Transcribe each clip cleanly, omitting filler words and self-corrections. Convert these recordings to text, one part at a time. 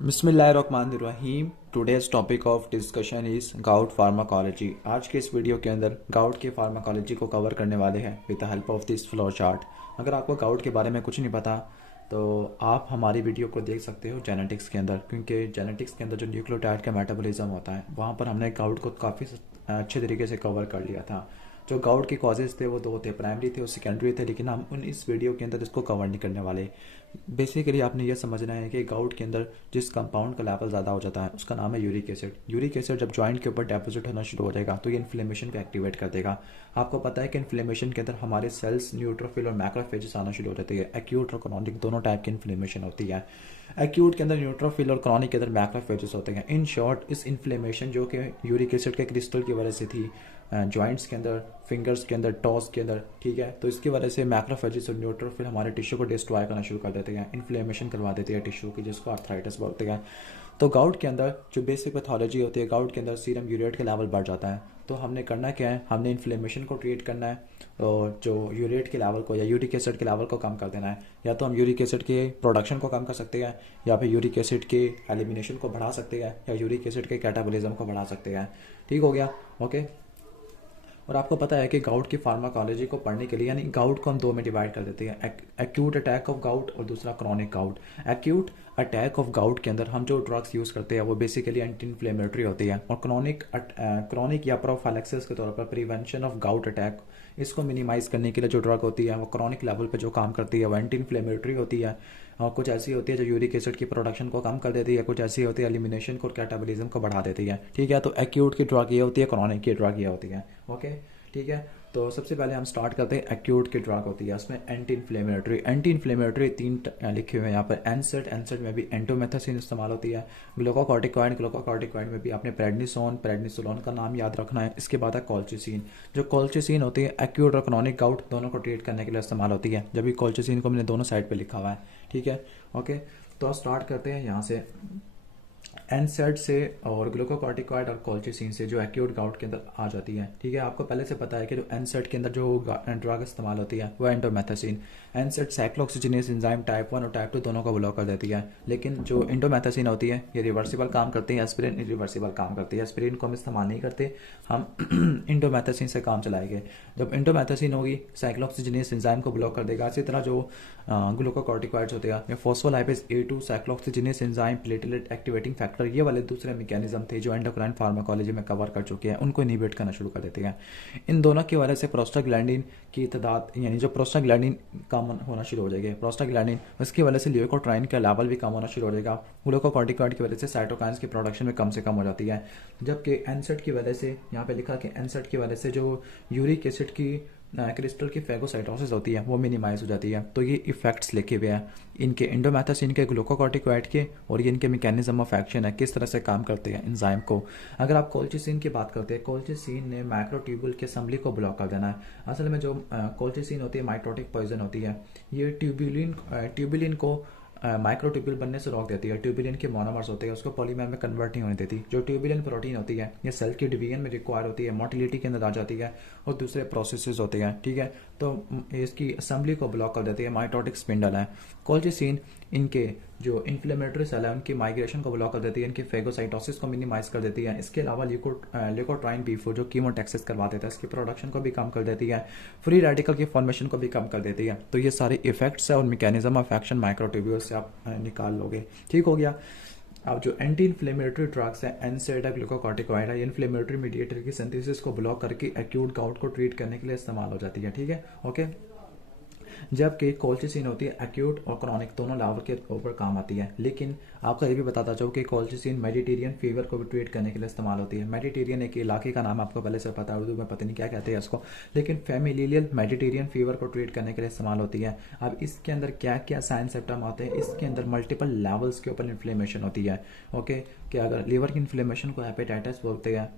बिस्मिल्लाहिर्रहमानिर्रहीम। Today's topic of discussion is gout pharmacology. आज के इस वीडियो के अंदर गाउट की फार्माकोलॉजी को कवर करने वाले हैं with the help of this flow chart. अगर आपको गाउट के बारे में कुछ नहीं पता तो आप हमारी वीडियो को देख सकते हो जेनेटिक्स के अंदर, क्योंकि जेनेटिक्स के अंदर जो न्यूक्लियोटाइड का मेटाबॉलिज्म होता है वहाँ पर हमने गाउट को काफ़ी अच्छे तरीके से कवर कर लिया था। जो गाउट के कॉजेज़ थे वो दो थे, प्राइमरी थे और सेकेंडरी थे, लेकिन हम उन इस वीडियो के अंदर इसको कवर नहीं करने वाले। बेसिकली आपने ये समझना है कि गाउट के अंदर जिस कंपाउंड का लेवल ज़्यादा हो जाता है उसका नाम है यूरिक एसिड। यूरिक एसिड जब जॉइंट के ऊपर डेपोजिट होना शुरू हो जाएगा तो ये इन्फ्लेमेशन को एक्टिवेट कर देगा। आपको पता है कि इन्फ्लेमेशन के अंदर हमारे सेल्स न्यूट्रोफिल और मैक्रोफेजेस आना शुरू हो जाते हैं। एक्यूट और क्रॉनिक दोनों टाइप की इन्फ्लेमेशन होती है। एक्यूट के अंदर न्यूट्रोफिल और क्रॉनिक के अंदर मैक्रोफेजेस होते हैं। इन शॉर्ट इस इन्फ्लेमेशन जो कि यूरिक एसिड के क्रिस्टल की वजह से थी जॉइंट्स के अंदर, फिंगर्स के अंदर, टॉस के अंदर, ठीक है, तो इसकी वजह से मैक्रोफेजेस और न्यूट्रोफिल हमारे टिश्यू को डिस्ट्रॉय करना शुरू कर देते हैं, इन्फ्लेमेशन करवा देते हैं टिश्यू की, जिसको आर्थराइटिस बोलते हैं। तो गाउट के अंदर जो बेसिक पैथोलॉजी होती है, गाउट के अंदर सीरम यूरेट का लेवल बढ़ जाता है। तो हमने करना क्या है, हमने इन्फ्लेमेशन को ट्रीट करना है और जो यूरेट के लेवल को या यूरिक एसिड के लेवल को कम कर देना है। या तो हम यूरिक एसिड के प्रोडक्शन को कम कर सकते हैं, या फिर यूरिक एसिड के एलिमिनेशन को बढ़ा सकते हैं, या यूरिक एसिड के कैटाबॉलिज्म को बढ़ा सकते हैं। ठीक हो गया, ओके। और आपको पता है कि गाउट की फार्माकोलॉजी को पढ़ने के लिए, यानी गाउट को हम दो में डिवाइड कर देते हैं, एक्यूट अटैक ऑफ गाउट और दूसरा chronic gout. Acute attack of gout के अंदर हम जो ड्रग्स यूज़ करते हैं वो बेसिकली एंटी इन्फ्लेमेटरी होती है, और क्रॉनिक या प्रोफाइलैक्सिस के तौर पर प्रिवेंशन ऑफ गाउट अटैक, इसको मिनिमाइज़ करने के लिए जो ड्रग होती है वो क्रॉनिक लेवल पे जो काम करती है वो एंटी इन्फ्लेमेटरी होती है। और कुछ ऐसी होती है जो यूरिक एसिड की प्रोडक्शन को कम कर देती है, कुछ ऐसी होती है एलिमिनेशन को और कैटाबॉलिज्म को बढ़ा देती है। ठीक है, तो एक्यूट की ड्रग ये होती है, क्रॉनिक की ड्रग ये होती है, ओके। ठीक है, तो सबसे पहले हम स्टार्ट करते हैं एक्यूट की ड्रग होती है, उसमें एंटी इन्फ्लेमेटरी तीन लिखे हुए हैं यहाँ पर। एनसेड, एनसेड में भी एंटोमेथासिन इस्तेमाल होती है। ग्लूकोकॉर्टिकॉइड में भी आपने प्रेडनिसोलोन का नाम याद रखना है। इसके बाद है कॉल्चिसिन। जो कॉल्चिसिन होती है एक्यूट और क्रॉनिक गाउट दोनों को ट्रीट करने के लिए इस्तेमाल होती है। जब भी कॉल्चिसिन को मैंने दोनों साइड पर लिखा हुआ है, ठीक है, ओके। तो स्टार्ट करते हैं यहाँ से एनसेड से और ग्लूकोकॉर्टिकॉइड और कॉल्चिसिन से, जो एक्यूट गाउट के अंदर आ जाती है। ठीक है, आपको पहले से पता है कि जो एनसेड के अंदर जो ड्रग इस्तेमाल होती है वो एंडोमेथासिन। एनसेड साइक्लोऑक्सीजिनेज एंजाइम टाइप 1 और टाइप 2 दोनों को ब्लॉक कर देती है, लेकिन जो इंडोमेथासिन होती है ये रिवर्सिबल काम करती है, एस्पिरिन रिवर्सिबल काम करती है। एस्पिरिन को हम इस्तेमाल नहीं करते, हम इंडोमेथासिन से काम चलाएंगे। जब इंडोमेथासिन होगी साइक्लोऑक्सीजिनेज एंजाइम को ब्लॉक कर देगा। इसी तरह जो ग्लूकोकॉर्टिकॉइड्स होते हैं, phospholipase A2 cyclooxygenase enzyme, platelet activating factor, ये वाले दूसरे मैकेनिज्म थे जो एंडोक्राइन फार्माकोलॉजी में कवर कर चुके हैं, उनको इनहिबिट करना शुरू कर देते हैं। इन दोनों की वजह से प्रोस्टाग्लैंडिन की तादाद, यानी जो प्रोस्टाग्लैंडिन कम होना शुरू हो जाएगी, प्रोस्टाग्लैंडिन, उसकी वजह से ल्यूकोट्राइन का लेवल भी कम होना शुरू हो जाएगा। ग्लूकोकॉर्टिकॉइड की वजह से साइटोकाइन्स की प्रोडक्शन में कम से कम हो जाती है। जबकि एनसेड की वजह से, यहाँ पे लिखा कि एनसेड की वजह से जो यूरिक एसिड की क्रिस्टल की फेगोसाइटोसिस होती है वो मिनिमाइज हो जाती है। तो ये इफेक्ट्स लिखे हुए हैं इनके, इंडोमेथासिन के, ग्लूकोकॉर्टिकॉइड के, और ये इनके मैकेनिज्म ऑफ एक्शन है, किस तरह से काम करते हैं एंजाइम को। अगर आप कोल्चिसिन की बात करते हैं, कोल्चिसिन ने माइक्रोट्यूबुल के असेंबली को ब्लॉक कर देना है। असल में जो कोल्चिसिन होती है माइटोटिक पॉइजन होती है, ये ट्यूबुलिन को माइक्रोट्यूब्यूल बनने से रोक देती है। ट्यूबुलिन के मोनोमर्स होते हैं उसको पॉलीमर में कन्वर्ट नहीं होने देती। जो ट्यूबुलिन प्रोटीन होती है ये सेल की डिवीजन में रिक्वायर होती है, मोटिलिटी के अंदर आ जाती है, और दूसरे प्रोसेसेस होते हैं। ठीक है, तो इसकी असेंबली को ब्लॉक कर देती है, माइटोटिक स्पिंडल है। कोल्चिसिन इनके जो इन्फ्लेमेटरी सेल है उनकी माइग्रेशन को ब्लॉक कर देती है, इनकी फेगोसाइटोसिस को मिनिमाइज कर देती है। इसके अलावा ल्यूकोट्राइन B4 जो कीमोटैक्सिस करवा देता है, इसकी प्रोडक्शन को भी कम कर देती है, फ्री रेडिकल की फॉर्मेशन को भी कम कर देती है। तो ये सारे इफेक्ट्स है और मैकेनिज्म ऑफ एक्शन माइक्रोट्यूब्यूल से आप निकाल लोगे। ठीक हो गया। अब जो एंटी इन्फ्लेमेटरी ड्रग्स है, एनसेड है, ग्लूकोकॉर्टिकॉइड है, इन्फ्लेमेटरी मीडिएटर की सिंथेसिस को ब्लॉक करके एक्यूट गाउट को ट्रीट करने के लिए इस्तेमाल हो जाती है। ठीक है, ओके। जबकि कोल्चिसिन होती है एक्यूट और क्रॉनिक दोनों लेवल के ऊपर काम आती है। लेकिन आपको ये भी बताता चाहूँ कि कोल्चिसिन मेडिटेरियन फीवर को भी ट्रीट करने के लिए इस्तेमाल होती है। मेडिटेरियन एक इलाके का नाम आपको पहले से पता है, उर्दू में पता नहीं क्या कहते हैं इसको, लेकिन फेमिलियल मेडिटेरियन फीवर को ट्रीट करने के लिए इस्तेमाल होती है। अब इसके अंदर क्या क्या साइन सिम्टम आते हैं, इसके अंदर मल्टीपल लेवल्स के ऊपर इन्फ्लेमेशन होती है, ओके। कि अगर लीवर की इन्फ्लेमेशन को हेपेटाइटिस बोलते हैं,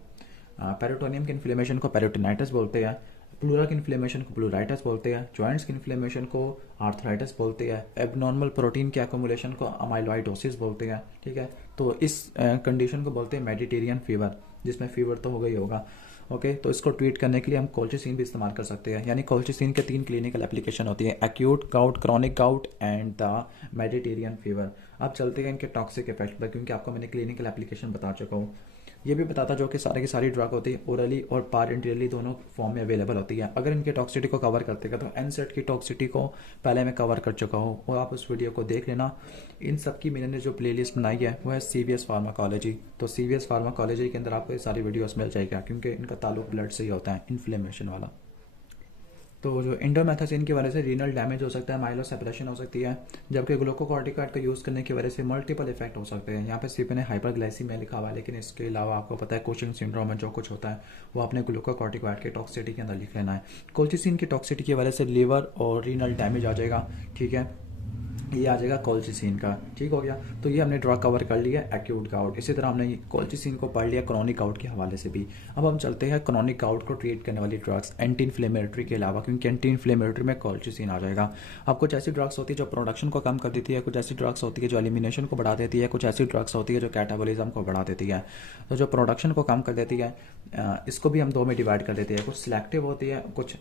पेरिटोनियम की इन्फ्लेमेशन को पेरिटोनाइटिस बोलते हैं, प्लूरा की इन्फ्लेमेशन को प्लूराइटिस बोलते हैं, जॉइंट्स की इन्फ्लेमेशन को आर्थराइटिस बोलते हैं, एबनॉर्मल प्रोटीन के एक्यूमुलेशन को अमाइलॉइडोसिस बोलते हैं। ठीक है, तो इस कंडीशन को बोलते हैं मेडिटेरियन फीवर, जिसमें फीवर तो हो गई होगा, ओके। तो इसको ट्रीट करने के लिए हम कोल्चिसिन भी इस्तेमाल कर सकते हैं। यानी कोल्चिसिन के 3 क्लिनिकल एप्लीकेशन होती है, acute gout, chronic gout and the Mediterranean fever. अब चलते हैं इनके टॉक्सिक इफेक्ट पर, क्योंकि आपको मैंने क्लिनिकल एप्लीकेशन बता चुका हूँ। ये भी बताता जो कि सारी की सारी ड्रग होती है ओरली और पारेंटली दोनों फॉर्म में अवेलेबल होती है। अगर इनके टॉक्सिटी को कवर करते हैं तो एनसेट की टॉक्सिटी को पहले मैं कवर कर चुका हूँ और आप उस वीडियो को देख लेना। इन सब की मैंने जो प्लेलिस्ट बनाई है वो है CVS फार्माकोलॉजी। तो CVS फार्माकोलॉजी के अंदर आपको ये सारी वीडियोस मिल जाएगा, क्योंकि इनका ताल्लुक ब्लड से ही होता है, इन्फ्लेमेशन वाला। तो जो इंडोमेथासिन की वजह से रीनल डैमेज हो सकता है, माइलो सेपरेशन हो सकती है, जबकि ग्लूकोकॉर्टिकॉइड का यूज़ करने की वजह से मल्टीपल इफेक्ट हो सकते हैं। यहाँ पे सिर्फ ने हाइपरग्लाइसीमिया लिखा हुआ है, लेकिन इसके अलावा आपको पता है कोचिंग सिंड्रोम में जो कुछ होता है वो आपने ग्लूकोकॉर्टिकॉइड के टॉक्सिटी के अंदर लिख लेना है। कोल्चिसिन की टॉक्सिटी की वजह से लीवर और रीनल डैमेज आ जाएगा, ठीक है, ये आ जाएगा कोल्चिसिन का। ठीक हो गया, तो ये हमने ड्रग कवर कर लिया एक्यूट गाउट। इसी तरह हमने कोल्चिसिन को पढ़ लिया क्रॉनिक गाउट के हवाले से भी। अब हम चलते हैं क्रॉनिक गाउट को ट्रीट करने वाली ड्रग्स एंटी इन्फ्लेमेटरी के अलावा, क्योंकि एंटी इन्फ्लेमेटरी में कोल्चिसिन आ जाएगा। अब कुछ ऐसी ड्रग्स होती है जो प्रोडक्शन को कम कर देती है, कुछ ऐसी ड्रग्स होती है जो एलिमिनेशन को बढ़ा देती है, कुछ ऐसी ड्रग्स होती है जो कैटाबॉलिज्म को बढ़ा देती है। तो जो प्रोडक्शन को कम कर देती है इसको भी हम दो में डिवाइड कर देते हैं, कुछ सिलेक्टिव होती है, कुछ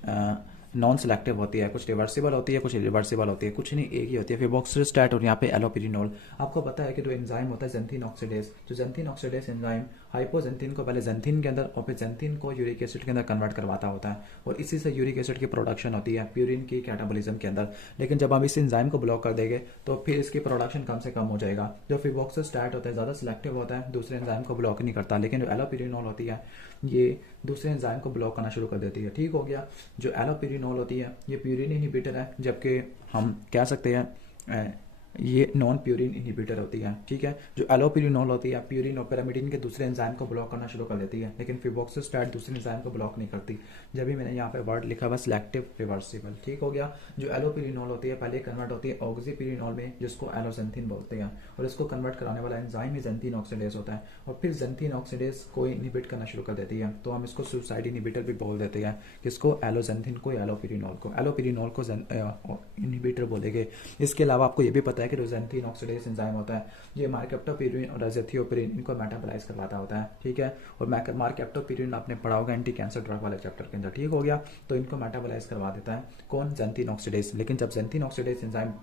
नॉन सिलेक्टिव होती है, कुछ रिवर्सिबल होती है, कुछ रिवर्सिबल होती है, कुछ नहीं एक ही होती है। फिबॉक्सिस्टैट और यहाँ पे एलोपिरिनोल। आपको पता है कि जो एंजाइम होता है ज़ैंथीन ऑक्सीडेज, जो ज़ैंथीन ऑक्सीडेज एंजाइम हाइपोजेंथीन को पहले ज़ैंथीन के अंदर और फिर ज़ैंथीन को यूरिक एसिड के अंदर कन्वर्ट करवाता होता है, और इसी से यूरिक एसिड की प्रोडक्शन होती है प्यूरिन की कैटाबॉलिज्म के अंदर। लेकिन जब हम इस एंजाइम को ब्लॉक कर देंगे तो फिर इसकी प्रोडक्शन कम से कम हो जाएगा। जो फिबॉक्सिस्टैट होता है ज़्यादा सिलेक्टिव होता है, दूसरे एंजाइम को ब्लॉक नहीं करता, लेकिन जो एलोपिरिनोल होती है ये दूसरे एंजाइम को ब्लॉक करना शुरू कर देती है। ठीक हो गया, जो एलोपिरिनोल होती है ये प्यूरिन इनहिबिटर है, जबकि हम कह सकते हैं ये नॉन प्यूरिन इनहिबिटर होती है। ठीक है, जो एलोपिरिनोल होती है प्यूरिन और पैरामिडिन के दूसरे एंजाइम को ब्लॉक करना शुरू कर देती है, लेकिन फिबॉक्सिस्टैट दूसरे एंजाइम को ब्लॉक नहीं करती। जब भी मैंने यहाँ पे वर्ड लिखा हुआ सिलेक्टिव रिवर्सिबल। ठीक हो गया, जो एलोपिरिनोल होती है पहले कन्वर्ट होती है ऑक्सीपिरिनोल में, जिसको एलोजेंथिन बोलते हैं, और इसको कन्वर्ट कराने वाला एंजाइम ही ज़ैंथीन ऑक्सीडेज होता है, और फिर ज़ैंथीन ऑक्सीडेज को इनहिबिट करना शुरू कर देती है। तो हम इसको सुसाइड इनहिबिटर भी बोल देते हैं, किसको, एलोजेंथिन को, एलोपिरिनोल को। एलोपिरिनोल को इनहिबिटर बोलेंगे। इसके अलावा आपको ये भी पता है कि जो ज़ैंथीन ऑक्सीडेज एंजाइम होता है ये मार्केप्टोपिरिन और एज़ेथियोपिरिन इनको मेटाबोलाइज करवाता होता है। ठीक है, और मार्केप्टोपिरिन आपने पढ़ा होगा एंटी कैंसर ड्रग वाले चैप्टर के अंदर। ठीक हो गया, तो इनको मेटाबोलाइज करवा देता है कौन, ज़ैंथीन ऑक्सीडेज। लेकिन जब xanthine oxidase enzyme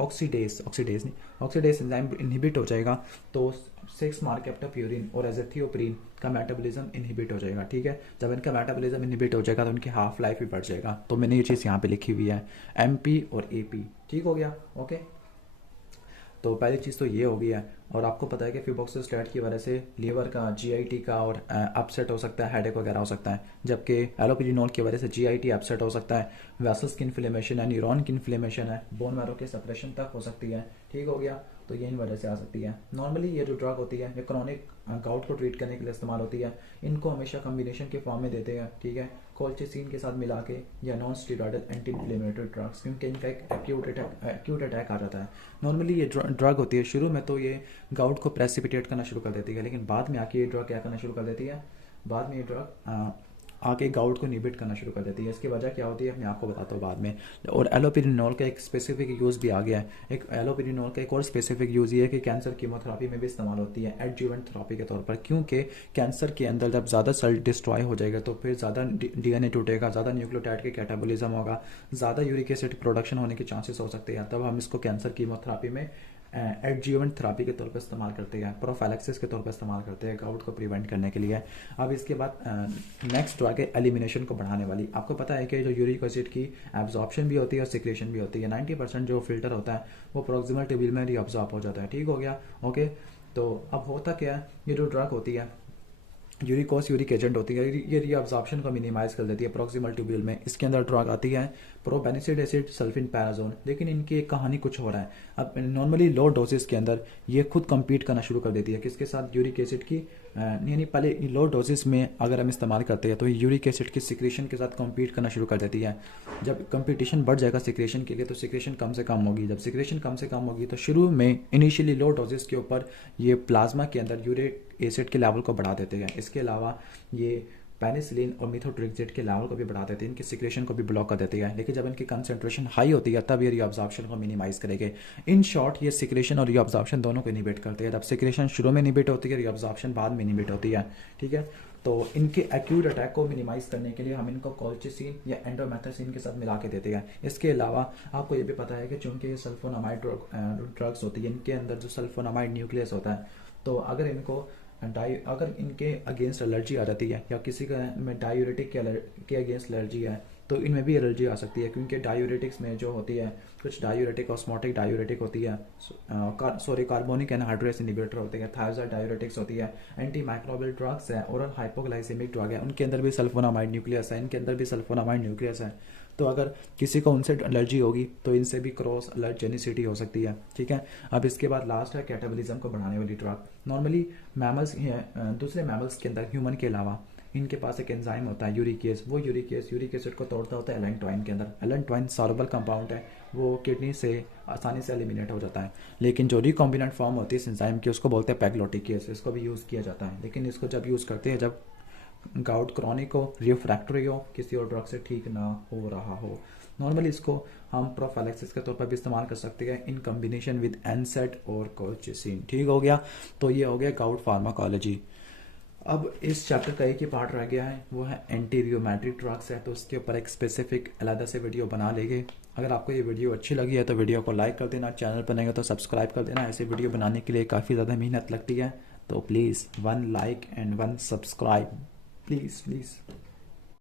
oxidase enzyme inhibit हो जाएगा तो 6 मार्केप्टोप्यूरिन और एज़ेथियोपिरिन का मेटाबॉलिज्म इनहिबिट हो जाएगा। ठीक है, जब इनका मेटाबॉलिज्म इनहिबिट हो जाएगा तो इनकी हाफ लाइफ भी बढ़ जाएगा। तो मैंने ये चीज़ यहाँ पे लिखी हुई है MP और AP। ठीक हो गया, ओके। तो पहली चीज़ तो ये हो गई है, और आपको पता है कि फिबॉक्सिस्टैट की वजह से लीवर का, GIT का और अपसेट हो सकता है, हेडेक वगैरह हो सकता है, जबकि एलोपिरिनोल की वजह से GIT अपसेट हो सकता है, वेसल्स की इन्फ्लेमेशन है, न्यूरॉन की इन्फ्लेमेशन है, बोन मैरो के सेपरेशन तक हो सकती है। ठीक हो गया, तो ये इन वजह से आ सकती है। नॉर्मली ये जो ड्रग होती है ये क्रॉनिक गाउट को ट्रीट करने के लिए इस्तेमाल होती है। इनको हमेशा कम्बिनेशन के फॉर्म में देते हैं, ठीक है, कोल्चिसिन के साथ मिला के, या non steroidal anti inflammatory drugs, क्योंकि इनका एक एक्यूट अटैक आ जाता है। नॉर्मली ये ड्रग होती है शुरू में तो ये गाउट को प्रेसिपिटेट करना शुरू कर देती है, लेकिन बाद में आके ये ड्रग क्या करना शुरू कर देती है, बाद में ये ड्रग आके गाउट को इनहिबिट करना शुरू कर देती है। इसकी वजह क्या होती है मैं आपको बताता हूँ बाद में। और एलोपिरिनोल का एक स्पेसिफिक यूज़ भी आ गया है। एक एलोपिरिनोल का एक और स्पेसिफिक यूज़ ये है कि कैंसर कीमोथेरापी में भी इस्तेमाल होती है एडजुवेंट थेरापी के तौर पर, क्योंकि कैंसर के अंदर जब ज़्यादा सेल डिस्ट्रॉय हो जाएगा तो फिर ज़्यादा DNA टूटेगा, ज़्यादा न्यूक्लियोटाइड के कैटाबॉलिज्म होगा, ज़्यादा यूरिक एसिड प्रोडक्शन होने के चांसेस हो सकते हैं। तब हम इसको कैंसर कीमोथेरापी में एडजुवेंट थेरापी के तौर पर इस्तेमाल करते हैं, प्रोफाइलैक्सिस के तौर पर इस्तेमाल करते हैं गाउट को प्रिवेंट करने के लिए। अब इसके बाद नेक्स्ट ड्रग है एलिमिनेशन को बढ़ाने वाली। आपको पता है कि जो यूरिक एसिड की एब्जॉर्प्शन भी होती है और सिक्रेशन भी होती है, 90% जो फिल्टर होता है वो प्रोक्सिमल ट्यूब्यूल में रीअब्जॉर्ब हो जाता है। ठीक हो गया, ओके। तो अब होता क्या है, ये जो ड्रग होती है यूरिक एजेंट होती है, ये रीअब्जॉर्प्शन को मिनिमाइज कर देती है प्रॉक्सिमल ट्यूब्यूल में। इसके अंदर ड्रग आती है प्रोबेनिसिड एसिड सल्फिनपैराजोन, लेकिन इनकी एक कहानी कुछ हो रहा है। अब नॉर्मली लो डोजेस के अंदर ये खुद compete करना शुरू कर देती है किसके साथ, यूरिक एसिड की, यानी पहले लो डोजेस में अगर हम इस्तेमाल करते हैं तो यूरिक एसिड की सिक्रेशन के साथ compete करना शुरू कर देती है। जब कंपटीशन बढ़ जाएगा सिक्रेशन के लिए तो सिक्रेशन कम से कम होगी। जब सिक्रेशन कम से कम होगी तो शुरू में इनिशियली लो डोजेस के ऊपर ये प्लाज्मा के अंदर यूरिक एसिड के लेवल को बढ़ा देते हैं। इसके अलावा ये पेनिसिलिन और मिथोट्रिक्सेट के लेवल को भी बढ़ा देते हैं, इनकी सिक्रेशन को भी ब्लॉक कर देते हैं। लेकिन जब इनकी कंसंट्रेशन हाई होती है तब ये रीअब्जॉर्प्शन को मिनिमाइज करेंगे। इन शॉर्ट ये सिक्रेशन और रीअब्जॉर्प्शन दोनों को इनहिबिट करते हैं। जब सिक्रेशन शुरू में इनहिबिट होती है, रीअब्जॉर्प्शन बाद में इनहिबिट होती है। ठीक है, तो इनके एक्यूट अटैक को मिनिमाइज करने के लिए हम इनको कोल्चिसिन या एंडोमेथासिन के साथ मिला के देते हैं। इसके अलावा आपको ये भी पता है कि चूंकि ये सल्फोनामाइड ड्रग्स होती है, इनके अंदर जो सल्फोनामाइड न्यूक्लियस होता है, तो अगर इनके अगेंस्ट एलर्जी आ जाती है या किसी का में डायूरेटिक के अगेंस्ट एलर्जी है, तो इनमें भी एलर्जी आ सकती है, क्योंकि डायूरेटिक्स में जो होती है, कुछ डायूरेटिक ऑस्मोटिक डायूरेटिक होती है, कार्बोनिक एनहाइड्रेस इनहिबिटर होती है, थायरोजाइड डायूरेटिक्स होती है, एंटी माइक्रोबियल ड्रग्स है, ओरल हाइपोग्लाइसेमिक ड्रग है, उनके अंदर भी सल्फोनामाइड न्यूक्लियस है, इनके अंदर भी सल्फोनामाइड न्यूक्लियस है। तो अगर किसी को उनसे एलर्जी होगी तो इनसे भी क्रॉस एलर्जेनिसिटी हो सकती है। ठीक है, अब इसके बाद लास्ट है कैटाबॉलिज्म को बढ़ाने वाली ड्रग। नॉर्मली मैमल्स दूसरे मैमल्स के अंदर ह्यूमन के अलावा इनके पास एक एंजाइम होता है यूरिकेस, वो यूरिक एसिड को तोड़ता होता है एलेंटोइन के अंदर। एलेंटोइन सॉल्युबल कंपाउंड है, वो किडनी से आसानी से एलिमिनेट हो जाता है, लेकिन जो रिकॉम्बिनेंट फॉर्म होती है इस एंजाइम की उसको बोलते हैं पैग्लोटिकेस। इसको भी यूज़ किया जाता है, लेकिन इसको जब यूज़ करते हैं जब गाउट क्रॉनिक हो, रिफ्रैक्टरी हो, किसी और ड्रग से ठीक ना हो रहा हो। नॉर्मली इसको हम प्रोफाइलेक्सिस के तौर पर भी इस्तेमाल कर सकते हैं इन कॉम्बिनेशन विद एनसेट और कोल्चिसिन। ठीक हो गया, तो ये हो गया गाउट फार्माकोलॉजी। अब इस चैप्टर का एक ही पार्ट रह गया है, वो है एंटी रियोमेट्रिक ड्रग्स है, तो उसके ऊपर एक स्पेसिफिक अलग से वीडियो बना लेंगे। अगर आपको ये वीडियो अच्छी लगी है तो वीडियो को लाइक कर देना, चैनल पर नहीं तो सब्सक्राइब कर देना। ऐसे वीडियो बनाने के लिए काफ़ी ज़्यादा मेहनत लगती है, तो please 1 like and 1 subscribe, please please.